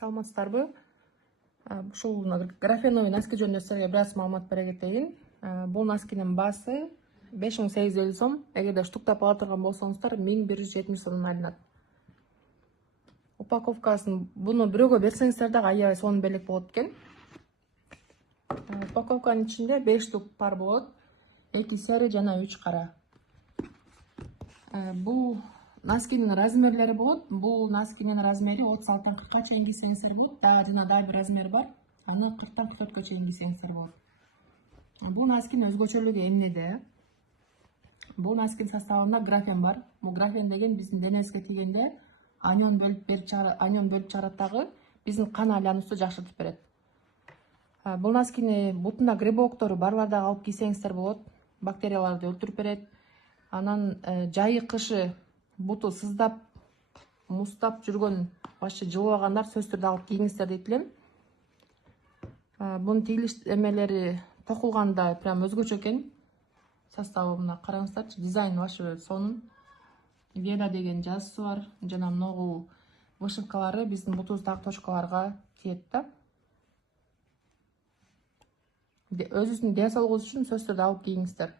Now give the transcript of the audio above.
Саламатсыздарбы? Ушул графеновый носки жөнүндө силерге бир аз маалымат бере кетейин. Бул носкинин баасы 5850 сом. Эгерде штуктап ала турган болсоңуздар 1170 сомдон алынат. Упаковкасын буну бирөөгө берсеңиздер дагы аябай сонун белек болот экен. Упаковканын ичинде 5 штук пар болот. 2 сары жана 3 кара. Бул носкинин размерлери болот. Бул носкинин размери 36-тан 40-ка чейин кийсеңиздер болот. Дагы бир размер бар. Аны 40-тан 44-кө чейин кийсеңиздер болот. Бул носкинин өзгөчөлүгү эмнеде? Бул носкинин составында графен бар. Бул графен деген биздин денебизге тийгенде анион бөлүп чыгарат дагы биздин кан айлануубузду жакшыртып берет. Бул носкини бутунда грибоктору барлар дагы алып кийсеңиздер болот. Бактерияларды өлтүрүп берет. Анан жайы кышы буту сыздап, мустап жүргөн, вообще жылыбагандар сөзсүз түрдө алып кийиңиздер дейт элем. Бунун тигилиш эмелери токулганда прям өзгөчө экен. Составы мына караңыздарчы, дизайн вообще сонун. Веда деген жазуусу бар. Жана многу вышивкалары биздин бутубуздагы точкаларга тиет да. Өзүңүздүн ден соолугуңуз үчүн сөзсүз түрдө алып кийиңиздер.